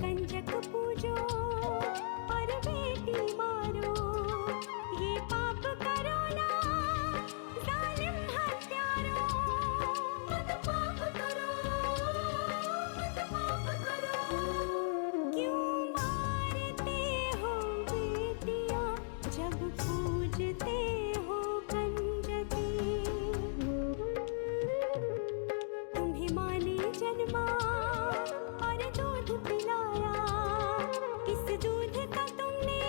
कंजक पूजो और बेटी मारो, ये पाप करो ना जालिम हत्यारो। मत पाप करो, मत पाप करो। क्यों मारते हो बेटियां जब पूजते हो कंजकी। तुम्हें माँ ने जन्मा और दूध पिलाया, इस दूध का तुमने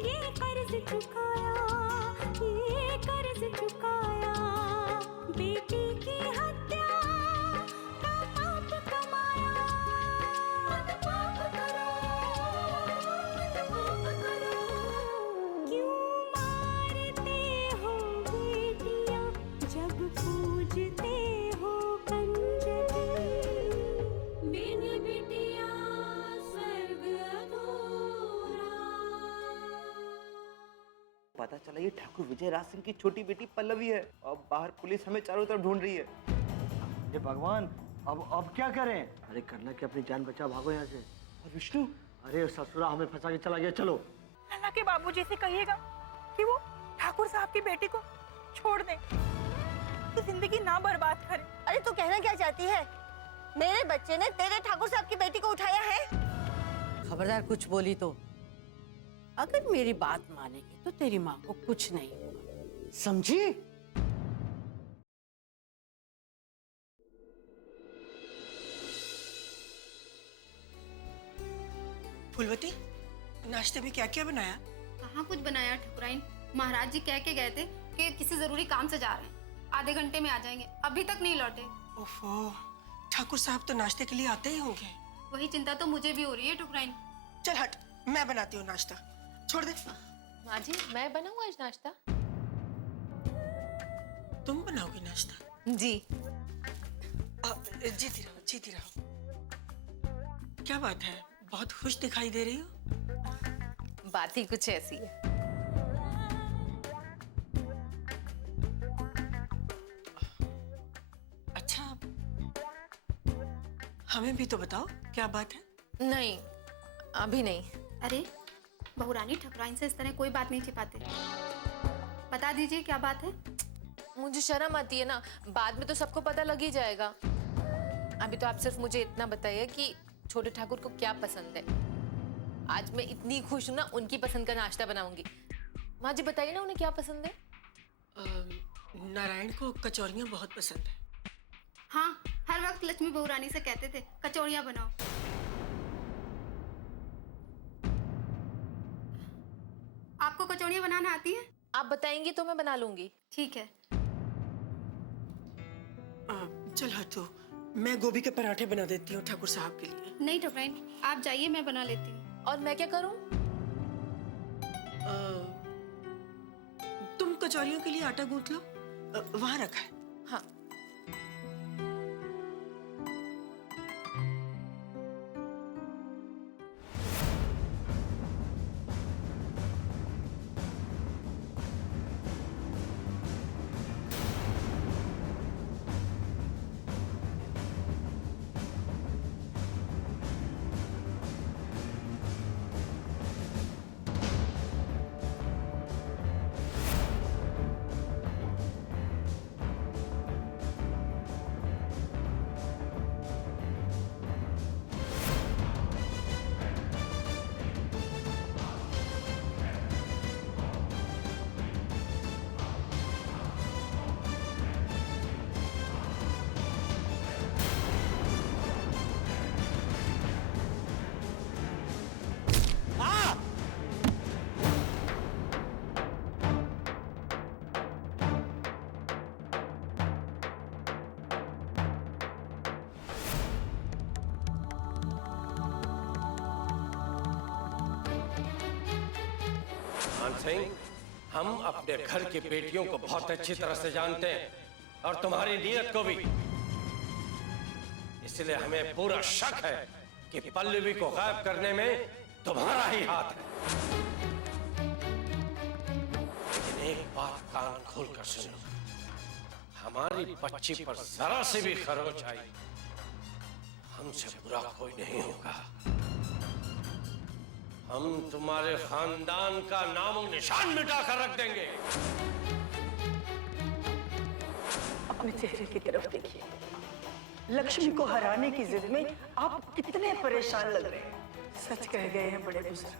ये कर्ज चुकाया, ये कर्ज चुकाया। बेटी की हत्या का पाप कमाया। मत पाप करो, मत पाप करो। क्यों मारते हो बेटियां जब पूजते हो कंजकी। बिन बिटिया स्वर्ग अधूरा। पता चला ये ठाकुर विजय राज सिंह की छोटी बेटी पल्लवी है और बाहर पुलिस हमें चारों तरफ ढूंढ रही है। ये भगवान, अब क्या करें? अरे करना कि अपनी जान बचा, भागो यहाँ से। और विष्णु, अरे ससुरा हमें फंसा के चला गया, चलो। नाना के बाबूजी से कहिएगा कि वो ठाकुर साहब की बेटी को छोड़ दें, कि जिंदगी ना बर्बाद करें। अरे तू कहना क्या चाहती है? मेरे बच्चे ने तेरे ठाकुर साहब की बेटी को उठाया है? खबरदार कुछ बोली तो, अगर मेरी बात मानेगी तो तेरी माँ को कुछ नहीं होगा, समझी? फूलवती, नाश्ते में क्या क्या बनाया? कहाँ कुछ बनाया ठकुराइन। महाराज जी कह के गए थे कि किसी जरूरी काम से जा रहे हैं, आधे घंटे में आ जाएंगे, अभी तक नहीं लौटे। ओफो, ठाकुर साहब तो नाश्ते के लिए आते ही होंगे। वही चिंता तो मुझे भी हो रही है ठकुराइन। चल हट, मैं बनाती हूँ नाश्ता, छोड़ दे। माँ जी, मैं बनाऊँ आज नाश्ता? तुम बनाओगी नाश्ता? जी। जीती रहो, जीती रहो। क्या बात है, बहुत खुश दिखाई दे रही हो। बात ही कुछ ऐसी है। अच्छा, हमें भी तो बताओ क्या बात है। नहीं, अभी नहीं। अरे बहुरानी, ठकुराइन से इस तरह कोई बात नहीं छिपाते, बता दीजिए क्या बात है। मुझे शर्म आती है ना, बाद में तो सबको पता लग ही जाएगा। अभी तो आप सिर्फ मुझे इतना बताइए कि छोटे ठाकुर को क्या पसंद है। आज मैं इतनी खुश हूं ना, उनकी पसंद का नाश्ता बनाऊंगी। माँ जी बताइए ना, उन्हें क्या पसंद है? नारायण को कचौरियाँ बहुत पसंद है। हाँ, हर वक्त लक्ष्मी बहुरानी से कहते थे कचौड़ियाँ बनाओ। आपको कचौड़ियाँ बनाना आती है? आप बताएंगी तो मैं बना लूंगी। ठीक है। चल हट तू, मैं गोभी के पराठे बना देती हूँ ठाकुर साहब के लिए। नहीं ठकुराइन, आप जाइए, मैं बना लेती हूँ। और मैं क्या करूँ? तुम कचौरियों के लिए आटा गूंथ लो, वहां रखा है। हाँ। सिंह, हम अपने घर की बेटियों को बहुत अच्छी तरह से जानते हैं और तुम्हारी नीयत को भी। इसलिए हमें पूरा शक है कि पल्लवी को गायब करने में तुम्हारा ही हाथ है। लेकिन एक बात कान खोलकर सुनो, हमारी बच्ची पर जरा से भी खरोच आई, हमसे बुरा कोई नहीं होगा। हम तुम्हारे खानदान का नामो निशान मिटा कर रख देंगे। अपने चेहरे की तरफ देखिए। लक्ष्मी को हराने की जिद में आप कितने परेशान लग रहे हैं। सच कह गए हैं बड़े बुजुर्ग,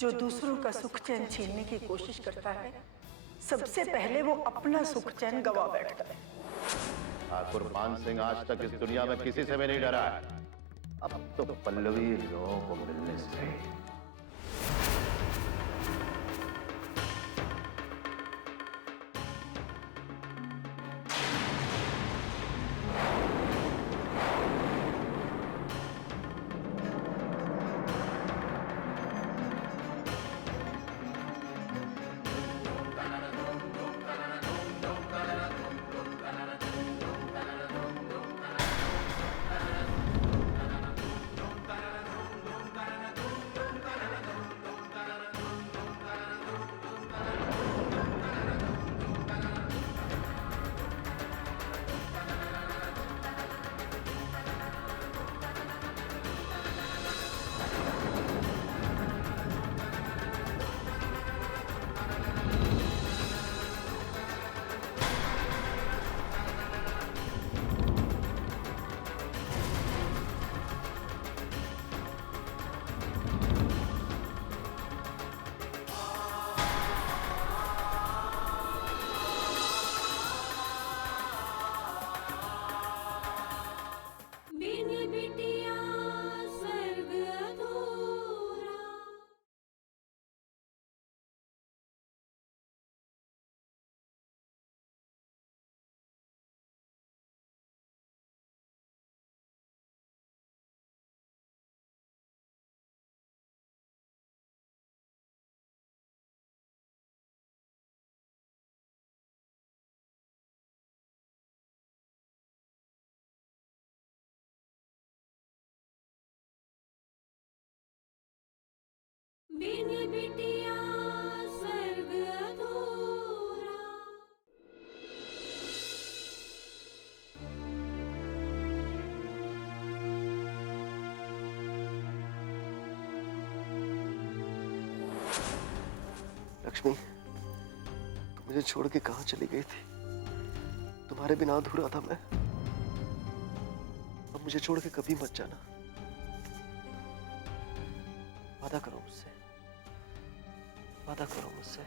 जो दूसरों का सुख चैन छीनने की कोशिश करता है, सबसे पहले वो अपना सुख चैन गवा बैठता है। ठाकुर पान सिंह आज तक इस दुनिया में किसी से भी नहीं डरा है। अब तो पल्लवी लोगों को मिलने से बिन बिटिया स्वर्ग अधूरा। बिन बिटिया स्वर्ग अधूरा। लक्ष्मी, तुम मुझे छोड़ के कहाँ चली गई थी? तुम्हारे बिना अधूरा था मैं। अब मुझे छोड़ के कभी मत जाना। वादा करो मुझसे, वादा करो मुझसे।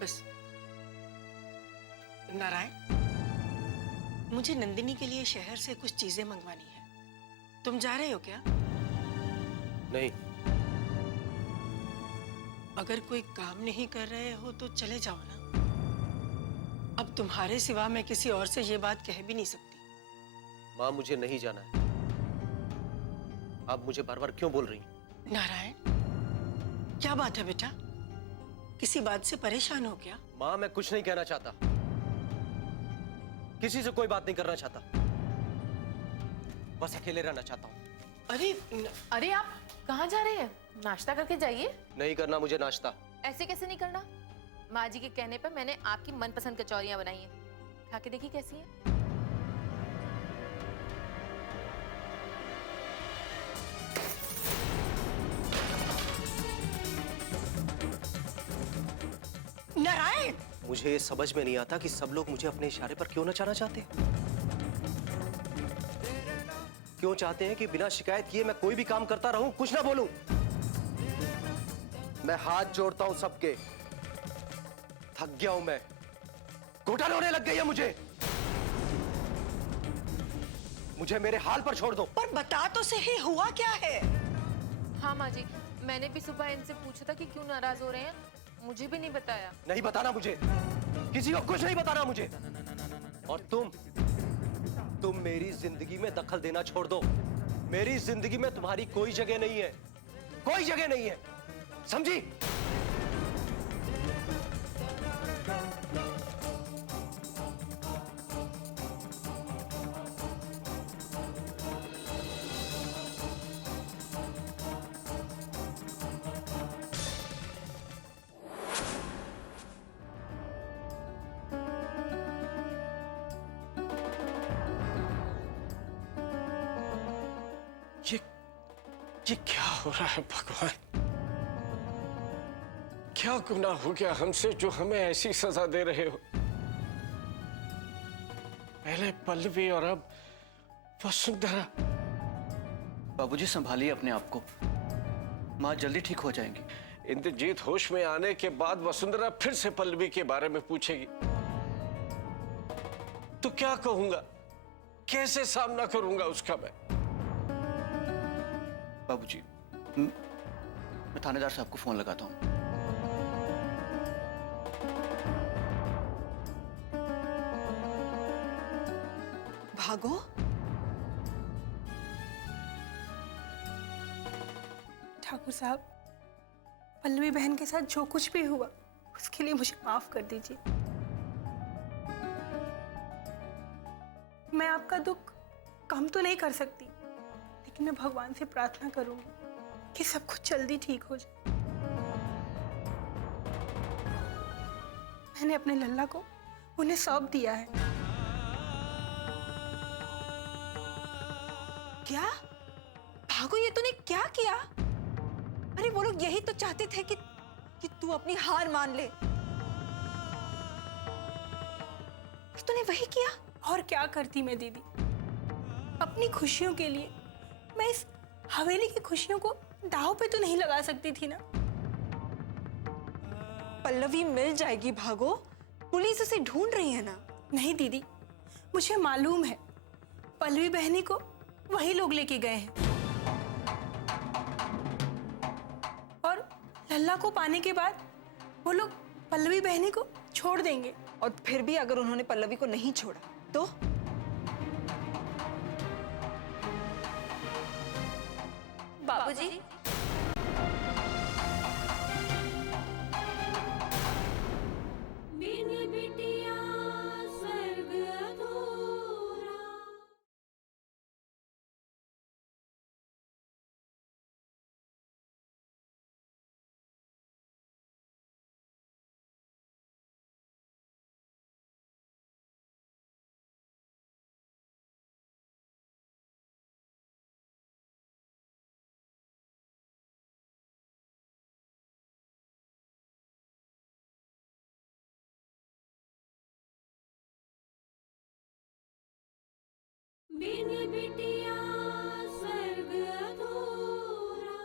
बस नारायण, मुझे नंदिनी के लिए शहर से कुछ चीजें मंगवानी है। तुम जा रहे हो क्या? नहीं। अगर कोई काम नहीं कर रहे हो तो चले जाओ ना। अब तुम्हारे सिवा मैं किसी और से ये बात कह भी नहीं सकती। माँ, मुझे नहीं जाना है। आप मुझे बार बार क्यों बोल रही हैं? नारायण, क्या बात है बेटा? किसी बात से परेशान हो क्या? माँ, मैं कुछ नहीं कहना चाहता। किसी से कोई बात नहीं करना चाहता। बस अकेले रहना चाहता हूँ। अरे आप कहाँ जा रहे हैं? नाश्ता करके जाइए। नहीं करना मुझे नाश्ता। ऐसे कैसे नहीं करना? माँ जी के कहने पर मैंने आपकी मनपसंद कचौरियाँ बनाई हैं। खा के देखिए कैसी है। नारायण, मुझे ये समझ में नहीं आता कि सब लोग मुझे अपने इशारे पर क्यों नचाना चाहते हैं। क्यों चाहते हैं कि बिना शिकायत किए मैं कोई भी काम करता रहूं, कुछ ना बोलूं। मैं हाथ जोड़ता हूं सबके। थक गया हूं मैं। घुटन होने लग गई है मुझे। मुझे मेरे हाल पर छोड़ दो। पर बता तो सही, हुआ क्या है? हाँ माँ जी, मैंने भी सुबह इनसे पूछा था कि क्यों नाराज हो रहे हैं। मुझे भी नहीं बताया। नहीं बताना मुझे, किसी को कुछ नहीं बताना मुझे। और तुम मेरी जिंदगी में दखल देना छोड़ दो। मेरी जिंदगी में तुम्हारी कोई जगह नहीं है, कोई जगह नहीं है, समझी? ये क्या हो रहा है भगवान? क्या गुनाह हो गया हमसे जो हमें ऐसी सजा दे रहे हो? पहले पल्लवी और अब वसुंधरा। बाबूजी संभालिए अपने आप को, माँ जल्दी ठीक हो जाएंगी। इंद्रजीत होश में आने के बाद वसुंधरा फिर से पल्लवी के बारे में पूछेगी तो क्या कहूंगा? कैसे सामना करूंगा उसका मैं? बाबूजी, मैं थानेदार साहब को फोन लगाता हूँ। भागो। ठाकुर साहब, पल्लवी बहन के साथ जो कुछ भी हुआ उसके लिए मुझे माफ कर दीजिए। मैं आपका दुख कम तो नहीं कर सकती, लेकिन मैं भगवान से प्रार्थना करूंगी कि सब कुछ जल्दी ठीक हो जाए। मैंने अपने लल्ला को उन्हें सौंप दिया है। क्या? भागो, ये तूने क्या किया? अरे वो लोग यही तो चाहते थे कि तू अपनी हार मान ले। तूने वही किया। और क्या करती मैं दीदी? अपनी खुशियों के लिए मैं इस हवेली की खुशियों को दांव पे तो नहीं लगा सकती थी ना। पल्लवी मिल जाएगी भागो, पुलिस उसे ढूंढ रही है ना। नहीं दीदी, मुझे मालूम है पल्लवी बहनी को वही लोग लेके गए हैं, और लल्ला को पाने के बाद वो लोग पल्लवी बहनी को छोड़ देंगे। और फिर भी अगर उन्होंने पल्लवी को नहीं छोड़ा तो? बाबूजी, बिन बिटिया स्वर्ग अधूरा। बिन बिटिया स्वर्ग अधूरा।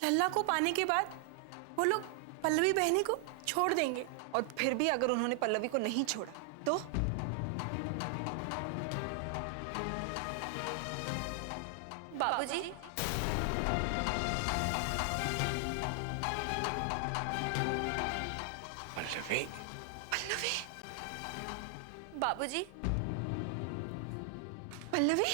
लल्ला को पाने के बाद वो लोग पल्लवी बहनी को छोड़ देंगे। और फिर भी अगर उन्होंने पल्लवी को नहीं छोड़ा तो? बाबूजी, पल्लवी, पल्लवी, बाबूजी, पल्लवी।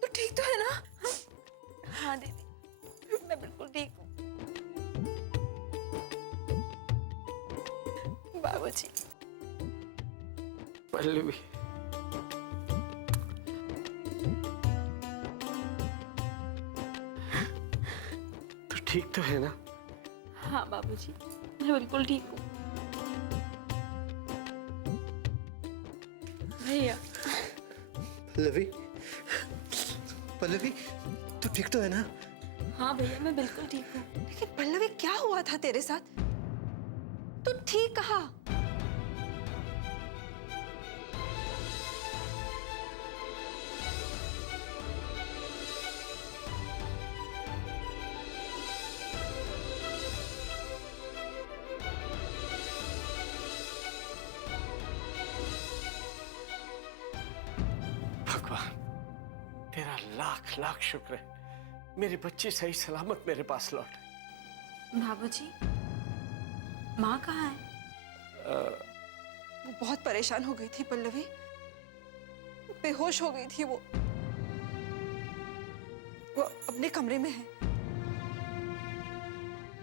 तो ठीक तो है ना? हाँ दीदी, मैं बिल्कुल ठीक हूँ। बाबूजी, पल्लवी, तू ठीक तो है ना? हाँ बाबूजी, मैं बिल्कुल ठीक हूँ। भैया। पल्लवी, पल्लवी, तू ठीक तो है ना? हाँ भैया, मैं बिल्कुल ठीक हूँ। लेकिन पल्लवी, क्या हुआ था तेरे साथ? तू ठीक कहा। भगवान, तेरा लाख लाख शुक्र है, मेरी बच्ची सही सलामत मेरे पास लौट आई। बाबूजी, माँ कहाँ है? वो बहुत परेशान हो गई थी पल्लवी, बेहोश हो गई थी वो अपने कमरे में है।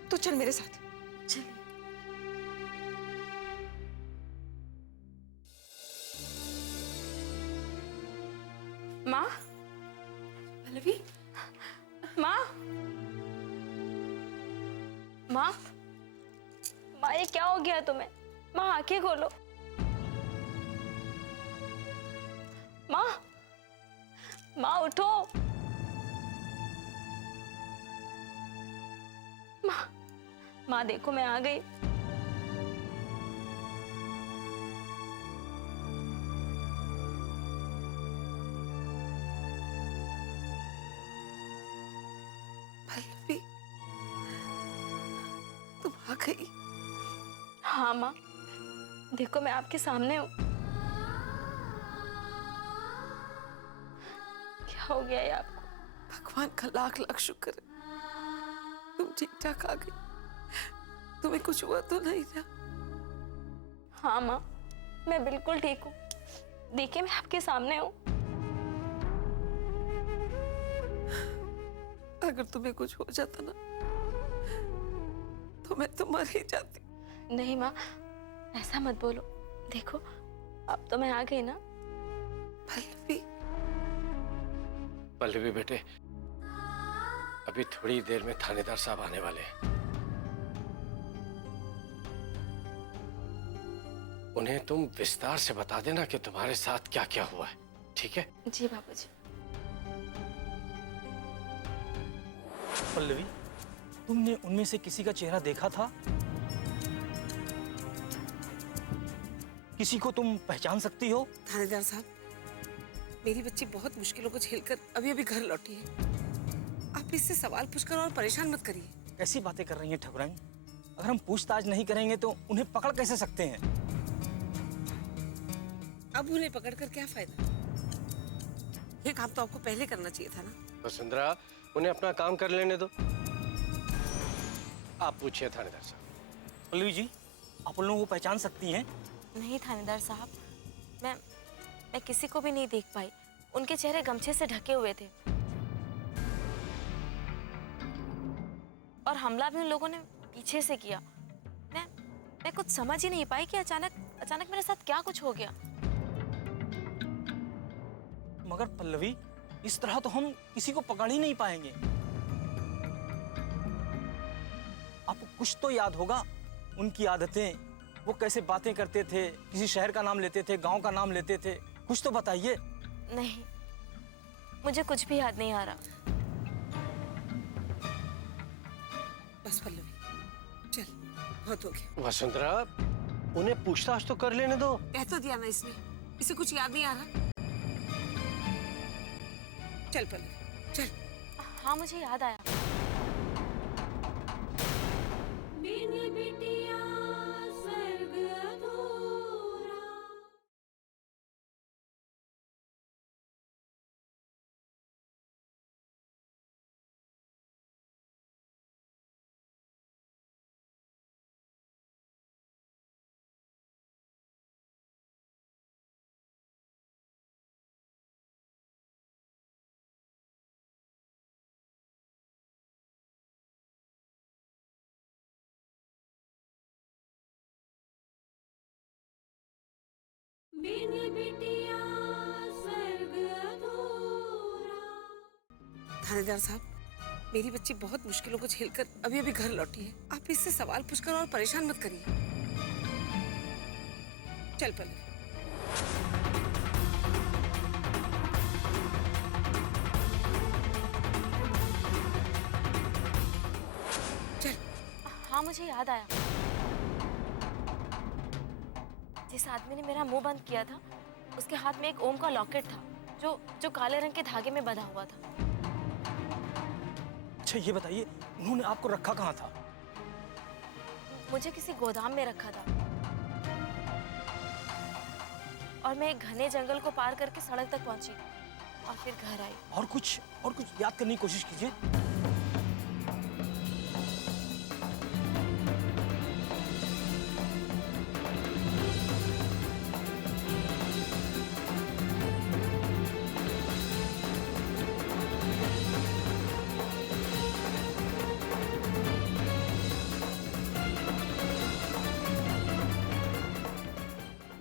तो चल मेरे साथ। चलिए। माँ, माँ, माँ ये क्या हो गया तुम्हें? माँ आंखें खोलो। माँ, माँ उठो। माँ, माँ देखो मैं आ गई। पल्लवी, तुम आ गई? हाँ माँ, देखो मैं आपके सामने हूँ। क्या हो गया है आपको? भगवान का लाख लाख शुक्र है, तुम ठीक ठाक आ गई। तुम्हें कुछ हुआ तो नहीं ना? हाँ माँ, मैं बिल्कुल ठीक हूँ। देखिए मैं आपके सामने हूँ। अगर तुम्हें कुछ हो जाता ना तो मैं तो मर ही जाती। नहीं माँ, ऐसा मत बोलो। देखो अब तो मैं आ गई ना। पल्लवी, पल्लवी बेटे, अभी थोड़ी देर में थानेदार साहब आने वाले हैं। उन्हें तुम विस्तार से बता देना कि तुम्हारे साथ क्या क्या हुआ है, ठीक है? जी बाबूजी। पल्लवी, तुमने उनमें से किसी का चेहरा देखा था? किसी को तुम पहचान सकती हो? थानेदार साहब, मेरी बच्ची बहुत मुश्किलों को झेलकर अभी अभी घर लौटी है। आप इससे सवाल पूछकर और परेशान मत करिए। कैसी बातें कर रही हैं ठकुराइन? अगर हम पूछताछ नहीं करेंगे तो उन्हें पकड़ कैसे सकते हैं? अब उन्हें पकड़कर क्या फायदा? ये काम तो आपको पहले करना चाहिए था ना। वसुंधरा, उन्हें अपना काम कर लेने दो। आप पूछिए थानेदार साहब। पल्लवी जी, आप उन लोगों को पहचान सकती हैं? नहीं थानेदार साहब, मैं किसी को भी नहीं देख पाई। उनके चेहरे गमछे से ढके हुए थे और हमला भी उन लोगों ने पीछे से किया। मैं कुछ समझ ही नहीं पाई कि अचानक मेरे साथ क्या कुछ हो गया। मगर पल्लवी, इस तरह तो हम किसी को पकड़ ही नहीं पाएंगे। आपको कुछ तो याद होगा, उनकी आदतें, वो कैसे बातें करते थे, किसी शहर का नाम लेते थे, गांव का नाम लेते थे, कुछ तो बताइए। नहीं, मुझे कुछ भी याद नहीं आ रहा। बस पल्लवी, चल, बहुत हो गया। वसुंधरा, उन्हें पूछताछ तो कर लेने दो। कह तो दिया ना इसने, इसे कुछ याद नहीं आ रहा। चल पल्लवी, चल। हाँ, मुझे याद आया। बिन बिटिया स्वर्ग अधूरा। बिन बिटिया स्वर्ग अधूरा। थानेदार साहब, मेरी बच्ची बहुत मुश्किलों को झेलकर अभी अभी घर लौटी है। आप इससे सवाल पूछकर और परेशान मत करिए। चल पल्लवी। चल। हाँ, मुझे याद आया। जिस आदमी ने मेरा मुंह बंद किया था, उसके हाथ में एक ओम का लॉकेट था जो काले रंग के धागे में बंधा हुआ था। अच्छा ये बताइए, उन्होंने आपको रखा कहाँ था? मुझे किसी गोदाम में रखा था और मैं एक घने जंगल को पार करके सड़क तक पहुंची और फिर घर आई। और कुछ याद करने की कोशिश कीजिए।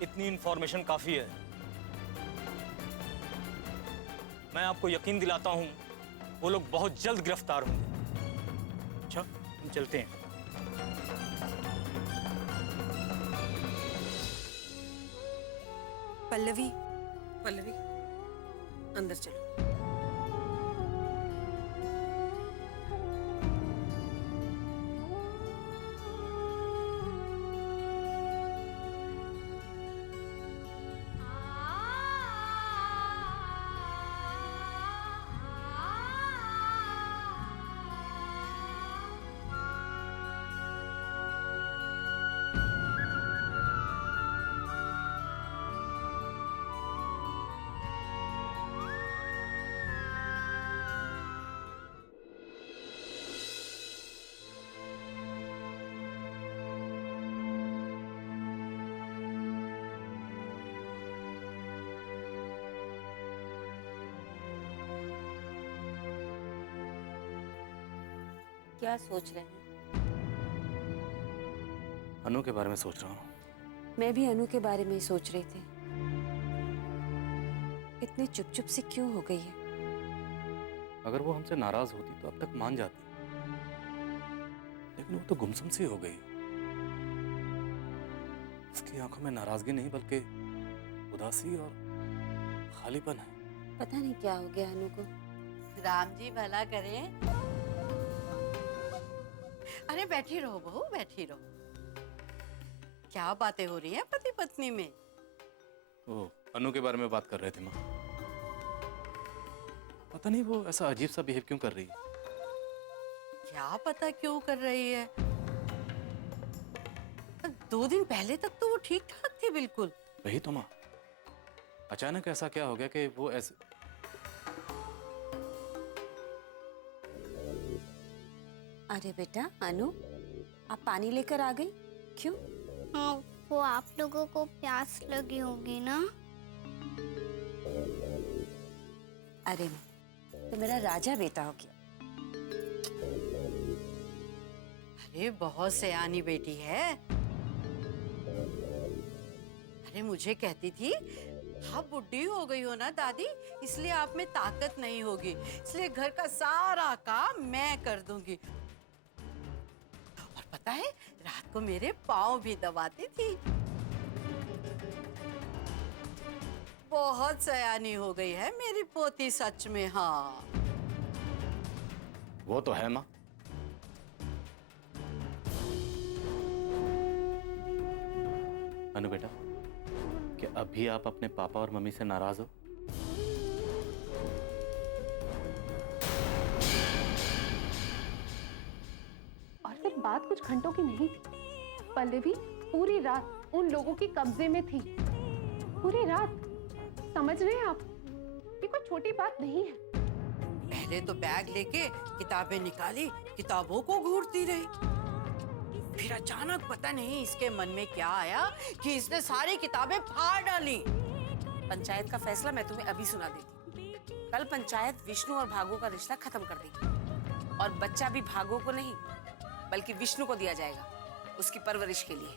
इतनी इंफॉर्मेशन काफी है। मैं आपको यकीन दिलाता हूं, वो लोग बहुत जल्द गिरफ्तार होंगे। अच्छा, हम चलते हैं। पल्लवी, पल्लवी, अंदर चलो। क्या सोच रहे हैं? अनु के बारे में सोच रहा हूँ। मैं भी अनु के बारे में ही सोच रही थी। इतनी चुप चुप सी क्यों हो गई है? अगर वो हमसे नाराज होती तो अब तक मान जाती, लेकिन वो तो गुमसुम सी हो गई। उसकी आंखों में नाराजगी नहीं बल्कि उदासी और खालीपन है। पता नहीं क्या हो गया अनु को। राम जी भला करें। अरे बैठी रहो बहू, बैठी रहो। क्या बातें हो रही हैं पति पत्नी में? वो अनु के बारे में बात कर रहे थे माँ। पता नहीं वो ऐसा अजीब सा बिहेव क्यों कर रही है। क्या पता क्यों कर रही है? 2 दिन पहले तक तो वो ठीक ठाक थी बिल्कुल। वही तो माँ, अचानक ऐसा क्या हो गया कि वो ऐसे। अरे बेटा अनु, आप पानी लेकर आ गई? क्यों? हाँ, वो आप लोगों को प्यास लगी होगी ना। अरे तो मेरा राजा बेटा हो गया। अरे बहुत सयानी बेटी है। अरे मुझे कहती थी आप बुढ़ी हो गई हो ना दादी, इसलिए आप में ताकत नहीं होगी, इसलिए घर का सारा काम मैं कर दूंगी। और पता है रात को मेरे पाँव भी दबाती थी। बहुत सयानी हो गई है मेरी पोती सच में। हाँ वो तो है माँ। अनु बेटा, क्या अभी आप अपने पापा और मम्मी से नाराज हो? और सिर्फ बात कुछ घंटों की नहीं थी। पल्लवी पूरी रात उन लोगों के कब्जे में थी। पूरी रात। समझ रहे हैं आप? ये कोई छोटी बात नहीं है। पहले तो बैग लेके किताबें निकाली, किताबों को घूरती रही। फिर अचानक पता नहीं इसके मन में क्या आया कि इसने सारी किताबें फाड़ डाली। पंचायत का फैसला मैं तुम्हें अभी सुना देती। कल पंचायत विष्णु और भागो का रिश्ता खत्म कर देगी और बच्चा भी भागो को नहीं बल्कि विष्णु को दिया जाएगा उसकी परवरिश के लिए।